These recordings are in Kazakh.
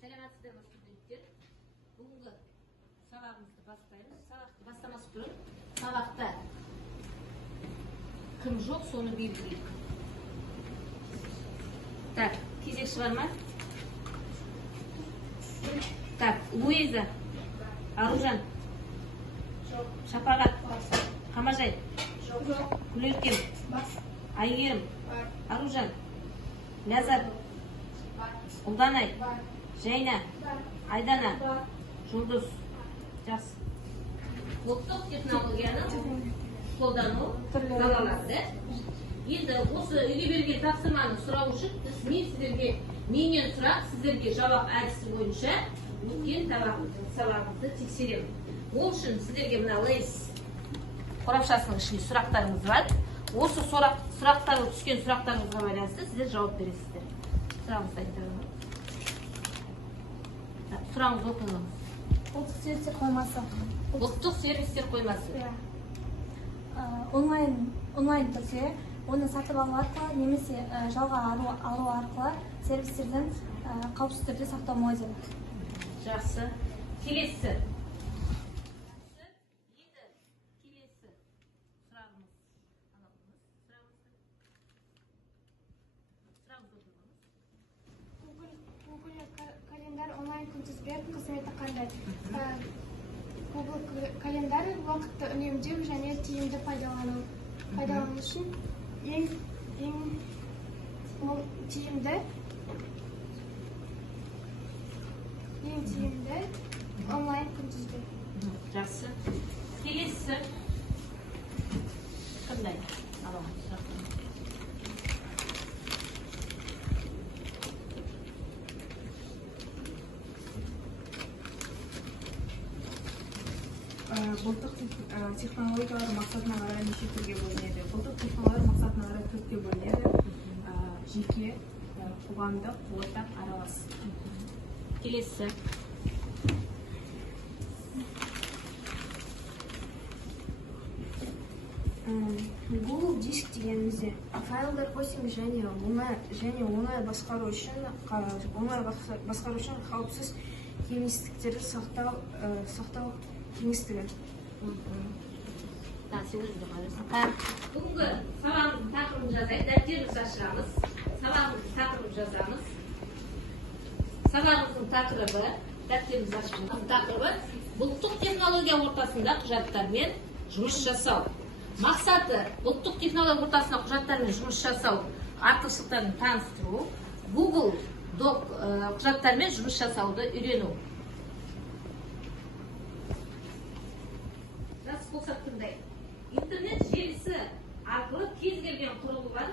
Саламатсыздар ма студенттер? Бүгінгі сабағымызды бастаймыз. Сабақты бастамас бұрын сабақта кім жоқ, соны белгілейік. Так, кезекші бар ма? Так, Луиза, Аружан, Шапағат, Қамажай, Күлеркен, Айгерім, Аружан, Лязар, Ұлданай, Жайна, Айдана, Жұлдыз. Жақсы. Ұлттық технологияны қолдану салалары. Енді осы үйге берген тапсырманы сұрау үшін менен сұрақ, сіздерге жауап әдісі бойынша өткен сабағымызды тексеремін. Ол үшін сіздерге мына лейс қорапшасының ішінде сұрақтарыңыз бар. Осы сұрақтарға түскен сұрақтарыңызға байланысты сіздер жауап бересіздер. Сұрағыңызды айтыңыз. Сұрағыңызды оқыңыз. Ұлттық сервистер қоймасы. Ұлттық сервистер қоймасы. Онлайн түрде оны сатып алу арқылы немесе жалға алу арқылы сервистерден қауіпсіз түрде сақтау моделі. Жақсы. Келесі. Google календарь онлайн күнтізбе қызметі қандай? Google календарь уақытты үнемдеу және тиімді пайдалану үшін ең тиімді онлайн күнтізбе. Жақсы. Келесі. Қандай? Бұлттық технологиялар мақсатына қарай неше түрге бөлінеді? Бұлттық технологиялар мақсатына қарай төртке бөлінеді. Жеке, қоғамдық, ортақ, аралас. Келесі. Google диск дегенімізде файлдар хостинг және оңай басқару үшін қауіпсіз кеңістіктерді сақтау кеңістігі. Бүгінгі сабағымыздың тақырыбын жазайық. Дәптерімізді ашырамыз. Сабағымыздың тақырыбын жазамыз. Сабағымыздың тақырыбы, дәптерімізді ашырамыз. Тақырыбы бұлттық технология ортасында құжаттармен жұмыс жасау. Мақсаты бұлттық технология ортасында құжаттармен жұмыс жасау артықшылықтарын таныстыру, Google Doc құжаттармен жұмыс жасауды үйрену. Интернет желісі арқылы кез келген құрылғылар,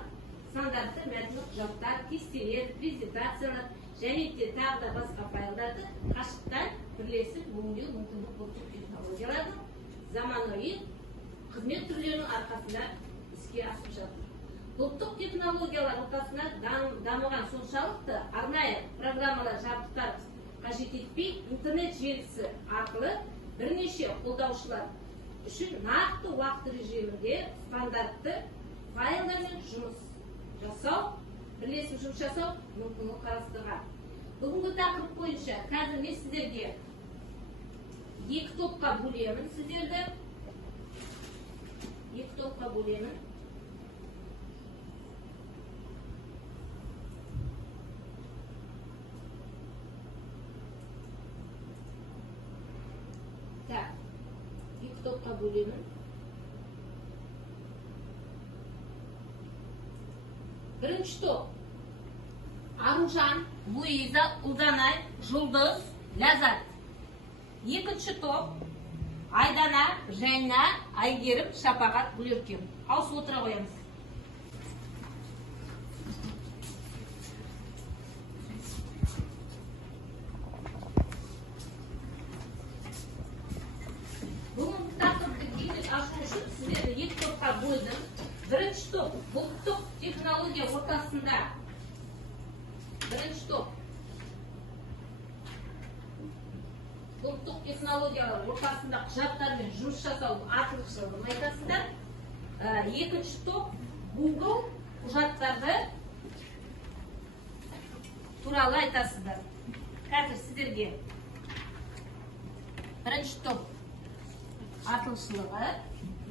стандартты мәтінді құжаттар, кестелер, презентациялар және тағы да басқа файлдарды қашықтан бірлесіп өңдеу мүмкіндік бұлттық технологиялардың заманауи қызмет түрлерінің арқасында іске асып жатыр. Бұлттық технологиялар ортасында дамыған соншалықты арнайы программалар жабдықтар қажет етпей, интернет желісі арқылы бірнеше қолдаушылар үшін нақты уақыт режимінде стандартты файлдармен жұмыс жасау, бірлесіп жұмыс жасау мүмкіндігі қарастырған. Бүгінгі тақырып бойынша қазір мен сіздерге екі топқа бөлемін сіздерді. Екі топқа бөлемін. Так. Топқа бөлемін. Бірінші топ. Аружан, Луиза, Ұлданай, Жұлдыз, Лязар. Екінші топ. Айдана, Жайна, Айгерім, Шапағат, Күлеркен. Ауысып отыра қоямыз. Екі топқа бөлдім. Бірінші топ бұлттық технология ортасында. Бірінші топ бұлттық технологиялар ортасында құжаттармен жұмыс жасаудың артықшылығын айтасыздар. Екінші топ Google құжаттарды туралы айтасыздар. Қазір сіздерге бірінші топ артылшылығы,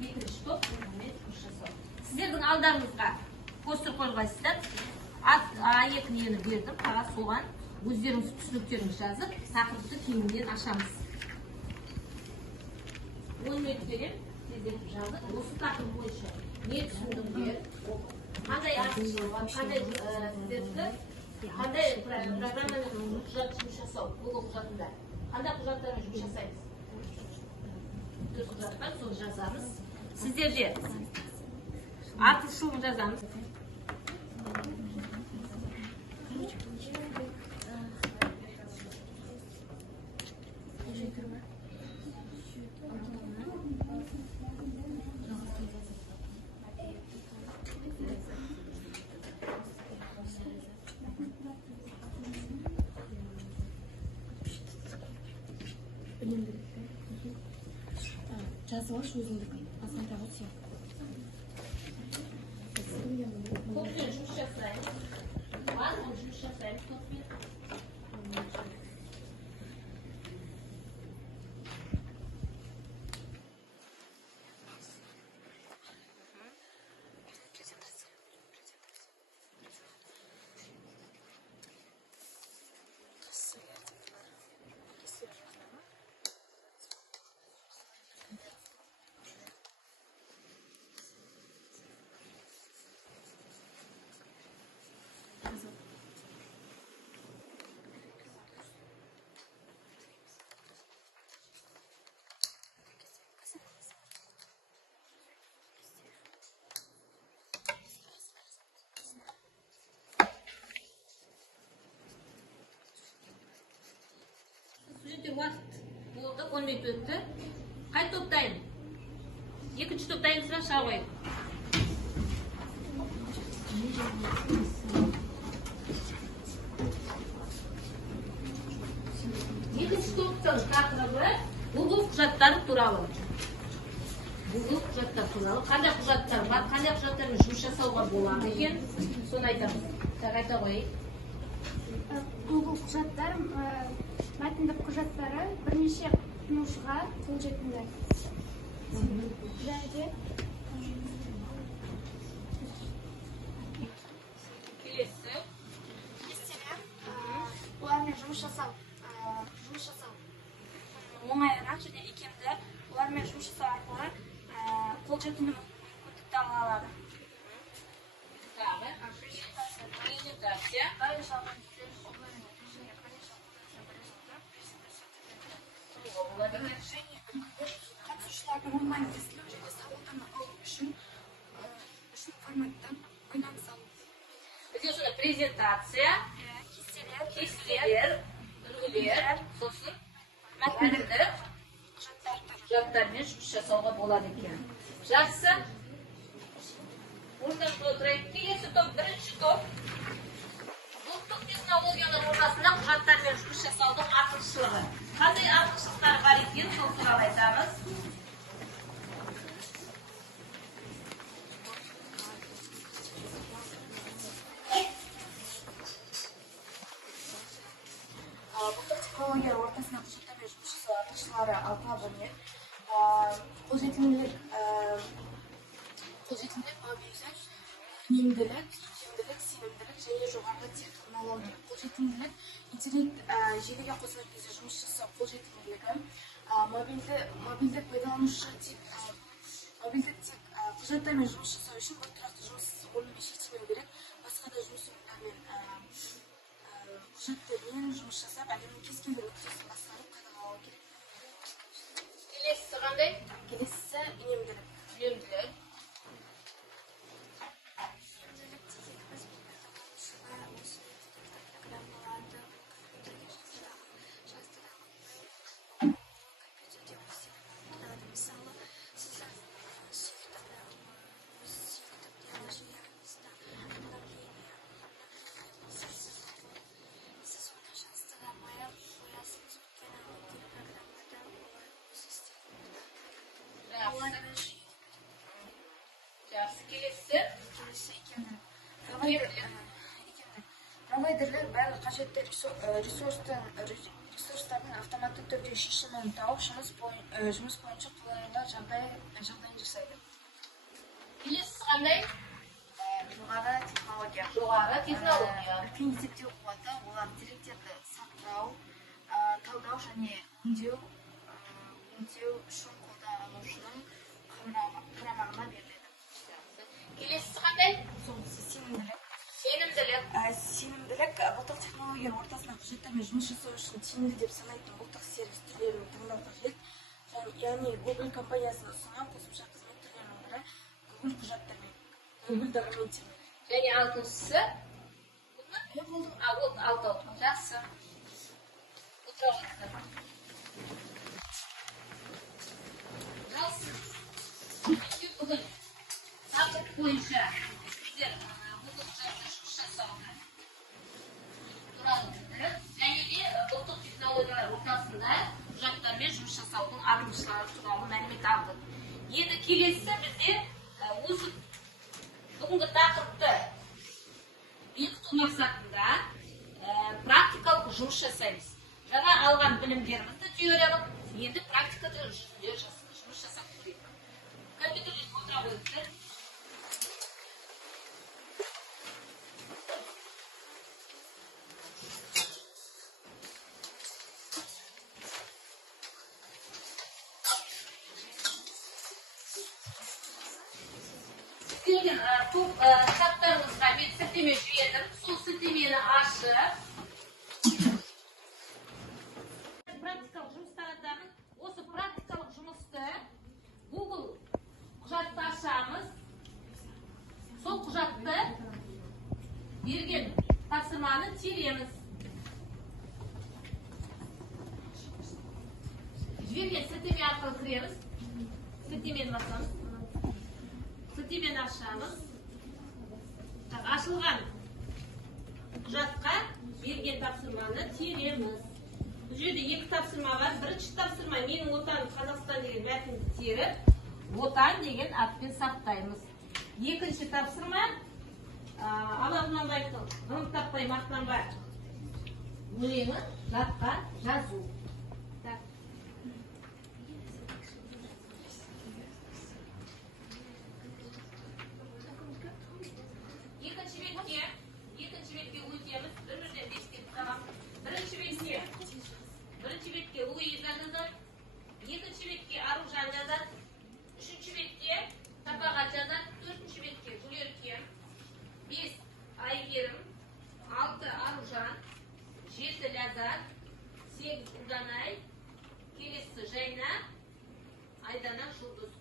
екінші топ жұмыс жасау. Сіздердің алдарыңызға постер қойғайсыздар. А2 нені бердім, қағаз соған өздеріңіз түсініктеріңіз жазып, тақырыпты кеңінен ашамыз. 10 минут берем, тездетіп жазып, осы тақырып бойынша не түсіндіңдер, қандай артылшылығы, қандай сіздерді, қандай программамен құжат жұмыс жасау, бұл құжатында, қандай құжаттармен жұмыс жасаймыз. Құжаттар соны жазамыз. Сіздерде артылшылығын жазамыз. жазылыш өзіңдікі басында өте. Топпен жұмыс жасаймыз. Барлығын жұмыс жасаймыз топпен. Уақыт болды, 10 минут өтті. Қай топтайын? Екінші топтайын сұрақ шыға қойын. Екінші топтың тақырыбы Google құжаттары туралы. Google құжаттар туралы. Қандай құжаттар бар, қандай құжаттармен жұмыс жасауға болады екен, соны айтамыз. Айта қойайық. Google құжаттар, мәтіндік құжаттары бірнеше тұтынушыға қолжетімді. Және Келесі. Олармен жұмыс жасау оңайырақ және икемді. Олармен жұмыс жасау арқылы қолжетімді мүмкіндікті ала алады. Тағы. Презентация. Қатысушылардың онлайн тестілеу және сауалдарын алу үшін форматтан байланыс алу. Бізде сонда презентация, кестелер, үлгілер, сосын мәтіндік құжаттармен жұмыс жасауға болады екен. Жақсы. Орнынан отырайық. Келесі топ, бірінші топ. Ұлттық технологиялар орнасында құжаттармен жұмыс жасаудың артықшылығы. Қандай артықшылықтары бар екен, сол туралы айтамыз. Ұлттық технологиялар ортасында құжаттармен жұмыс жасау артықшылықтары алға бөлінеді. Қолжетімділік, мобильділік, үнемділік, сенімділік және жоғарғы технология. Қолжетімділік, интернет желіге қосылған кезде жұмыс жасау қолжетімділігі. Мобильдік пайдаланушы тек құжаттармен жұмыс жасау үшін бір тұрақты жұмыс орнымен шектелмеу керек. Басқа да жұмыс орындарымен құжаттармен жұмыс жасап, әлемнің кез келген нүктесін басқарып қадағалау керек. Келесісі қандай? Келесісі үнемділік. Үнемділік. Жақсы, келесі. Провайдерлер бәрі қажет бюджетті ресурстардың автоматты түрде шешімін тауып, жұмыс бойынша қолдануға жағдайын жасайды. Келесі қандай? Жоғары технология. Жоғары технология. Үлкен есептеу қуаты, олар деректерді сақтау, талдау және өңдеу үшін қолданушының қарамағына беріледі. Келесі қандай? Соңғысы сенімділік. Сенімділік. Бұлттық технологиялар ортасында құжаттармен жұмыс жасау үшін тиімді деп санайтын бұлттық сервис түрлерін таңдау қажет. Яғни Google компаниясы ұсынған қосымша қызмет түрлерінің бірі Google құжаттармен, Google документтермен. Және алтыншысы? Болды, алтау. Жақсы. Отыра отырды. Жақсы. Бүгін тақырып бойынша сіздер бұлттық құжатта жұмыс жасауға туралы және де бұлттық технологиялар ортасында құжаттармен жұмыс жасаудың артықшылықтары туралы мәлімет алдық. Енді келесі бізде осы бүгінгі тақырыпты бекіту мақсатында практикалық жұмыс жасаймыз. Жаңа алған білімдерімізді теориялық, енді практикада жұмыс жасап көрейік. Компьютерде отыра қойыңыздар. Сіздердің кітаптарыңызға мен сілтеме жібердім. Сол сілтемені ашып практикалық жұмыстардан осы практикалық жұмысты Google құжатты ашамыз. Сол құжатты берген тапсырманы тереміз. Жіберген сілтеме арқылы кіреміз. Сілтемені басамыз. Сілтемені ашамыз. Ашылған құжатқа берген тапсырманы тереміз. Бұл жерде екі тапсырма бар. Бірінші тапсырма менің отаным Қазақстан деген мәтінді теріп, отан деген атпен сақтаймыз. Екінші тапсырма Ала Құнанбаевтың ғылым таппай мақтанба өлеңі жатқа жазу. Екінші бетке өтеміз. Бір-бірден бескеп қаламыз. Бірінші бетке Луиза жазады. Екінші бетке Аружан жазады. Үшінші бетке Табағат жазады. Төртінші бетке Гүлеркен. 5 Айгерім. 6 Аружан. 7 Лязат. 8 Ұлданай. Келесі Жайна. Айдана Жұлдыз.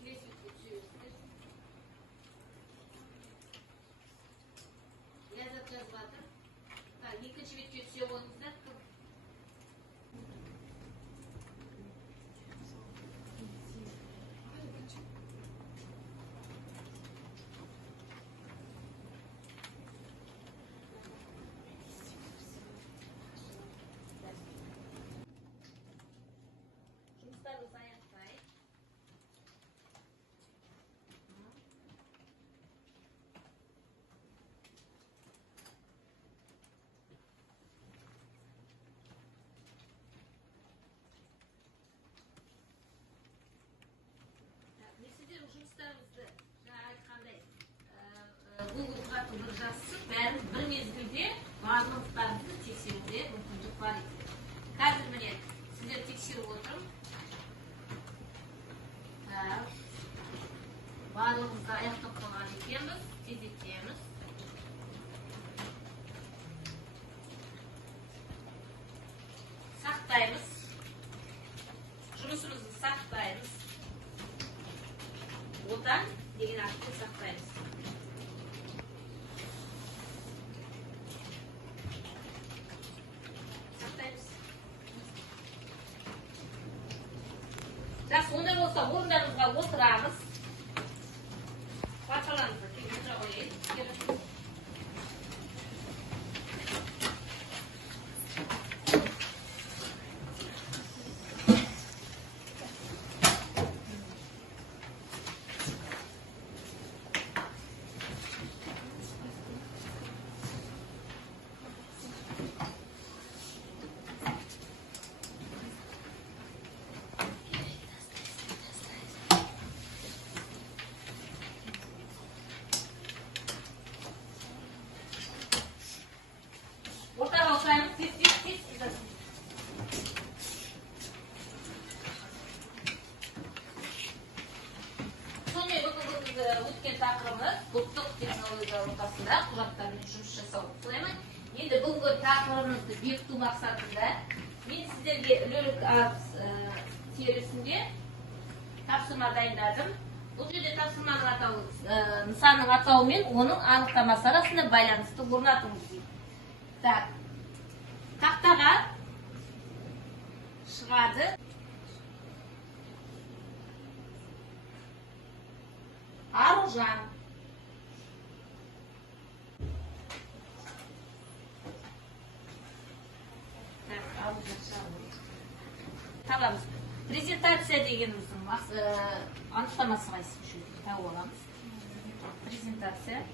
Келесі бетке түсеміздер. Лязат жазып жатыр. Екінші бетке түсе болыңыздар. Жұмыстарымыз аяқтайық. Сіздер жұмыстарымызды жаңа айтқандай Google құжаты бір жазсын, бәрін бір мезгілде барлықтарыңызды тексеруге мүмкіндік бар екен. Қазір міне сіздер тексеріп отырмын. Барлығымызды аяқтап қойған екенбіз, тездетеміз. Сақтаймыз. Жұмысымызды сақтаймыз. Отан деген атты сақтаймыз. Сақтаймыз. Жақсы, ондай болса орындарымызға отырамыз. Парталарымызды тек отыра қойайық. тақырыбымызды бекіту мақсатында мен сіздерге үлелік терісінде тапсырма дайындадым. Бұл жерде тапсырманың атауы нысанның атауы мен оның анықтамасы арасында байланысты орнатыңыз дейді. Так, тақтаға шығады. Аружан. Табамыз. Презентация дегеніміздің анықтамасы қайсы тауып аламыз. Презентация.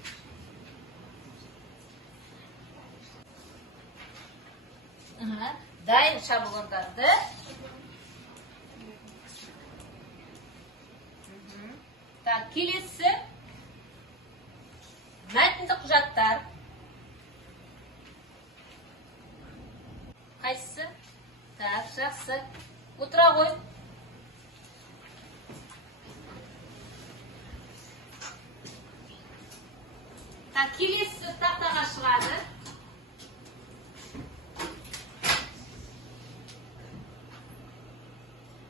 Дайын шаблондарды. Так, келесі мәтіндік құжаттар. Қайсысы? Так, жақсы. Отыра ғой. Так, келесі тақтаға шығады.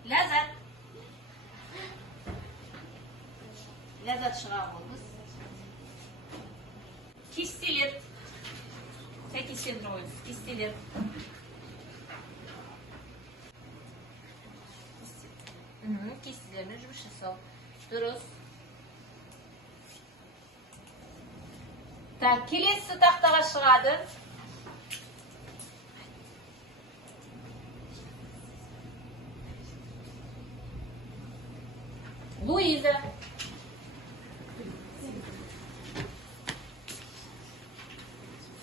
Ләззат. Ләззат шыға қолымыз. Кестелер. Сәйкестендіріп қойыңыз. Кестелер. Кестелермен жұмыс жасау. Дұрыс. Так, келесі тақтаға шығады. Луиза.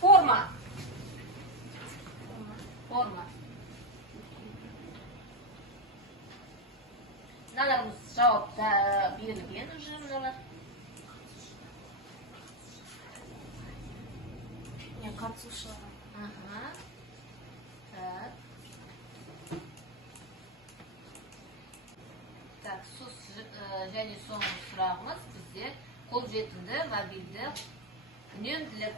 Форма. Форма. Мыналарымыз жауапта берілген уже мыналар. Қатысушылар. Так. Так, және соңғы сұрағымыз бізде қолжетімді мобильді үнемділік.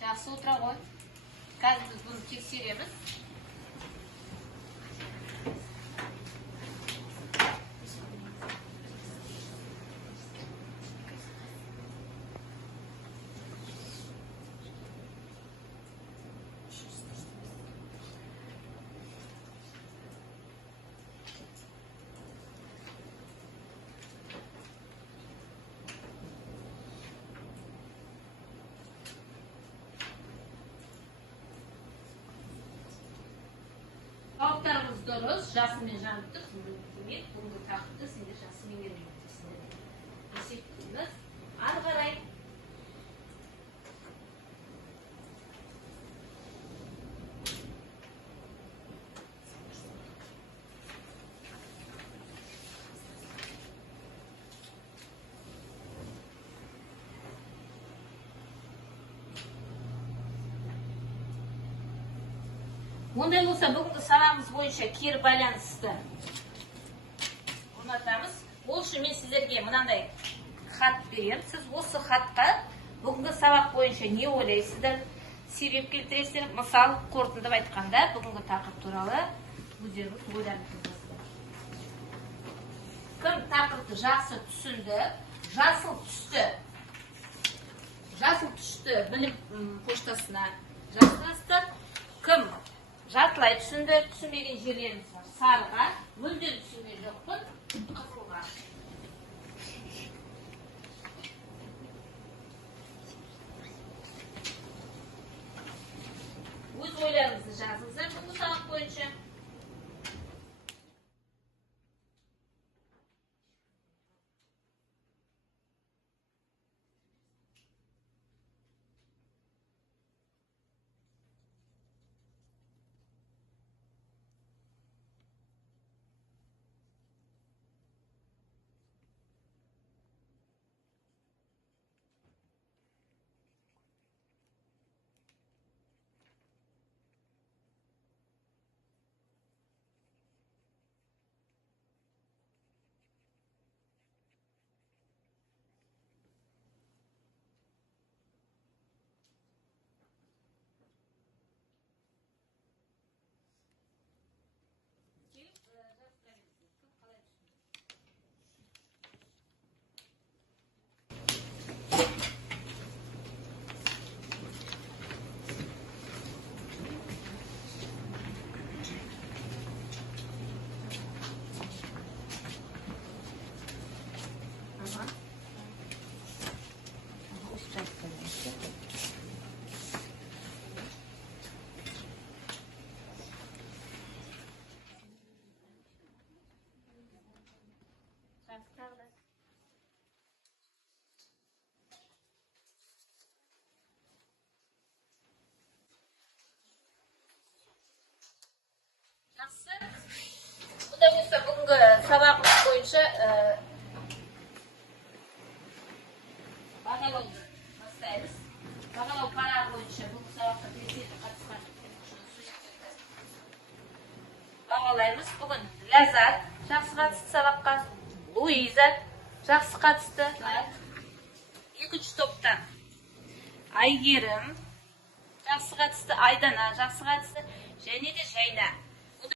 Жақсы, отыра ғой. Қазір біз бұны тексереміз. Жауаптарымыз дұрыс, жасымен жаныпты, бүгінгі тақырыпты сендер жақсы меңгермейсіңдер. Есептейміз. Ары қарай. Ондай болса, бүгінгі сабағымыз бойынша кері байланысты орнатамыз. Ол үшін мен сіздерге мынандай хат берем. Сіз осы хатқа бүгінгі сабақ бойынша не ойлайсыздар, себеп келтіресіздер. Мысал, қорытындып айтқанда, бүгінгі тақырып туралы өздеріңіз ойларыңызды жазыңыздар. Кім тақырыпты жақсы түсінді, жасыл түсті білім поштасына жазыңыздар. Кім жартылай түсінді, түсінбеген жерлеріміз бар. Сарыға, мүлдем түсінген жоқпын, қызылға. Өз ойларыңызды жазыңыздар бүгінгі сабақ бойынша. Құдай болса бүгінгі сабағымыз бойынша бағалауды бастаймыз. Бағалау парағы бойынша бүгінгі сабаққа белсенді қатысқан студенттерді бағалаймыз. Бүгін Ләззат жақсы қатысты сабаққа, Луиза жақсы қатысты. Екінші топтан Айгерім жақсы қатысты, Айдана жақсы қатысты, және де Жайна